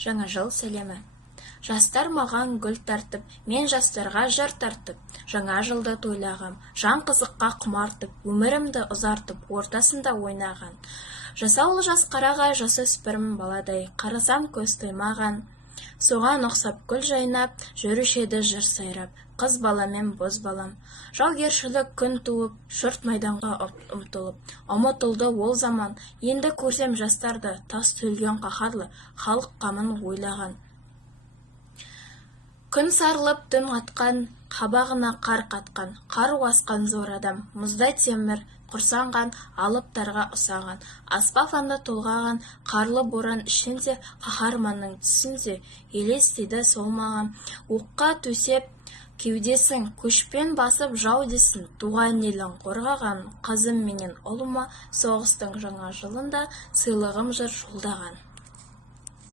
Жаңа жыл сәлемі. Жастар маған гүл тартып, мен жастарға жыр тартып, жаңа жылды тойлағам, жан қызыққа құмартып, өмірімді ұзартып, ортасында ойнаған. Жасаулы жас қарағай, жасөспірім баладай, қарасам көз тоймаған. Соған ұқсап гүл жайнап, жүрушеді жыр сайрап, қыз баламен боз балам. Жаугершілік күн туып, жұрт майданға ұмтылып, ұмытылды ол заман. Енді көрсем жастарды, тас түйілген қаһарлы, халық қамын ойлаған. Күн сарылып, түн атқан, қабағына қар қатқан, қар уасқан зор адам, мұздай темір құрсанған, алып тарға ұсаған, аспафанда толғаған, қарлы боран ішінде, қаһарманның түсінде, елестейді солмаған, оққа төсеп, кеудесін көшпен басып жау десін, туған елін қорғаған, қызым менен ұлыма соғыстың жаңа жылында сыйлығым жыр жолдаған.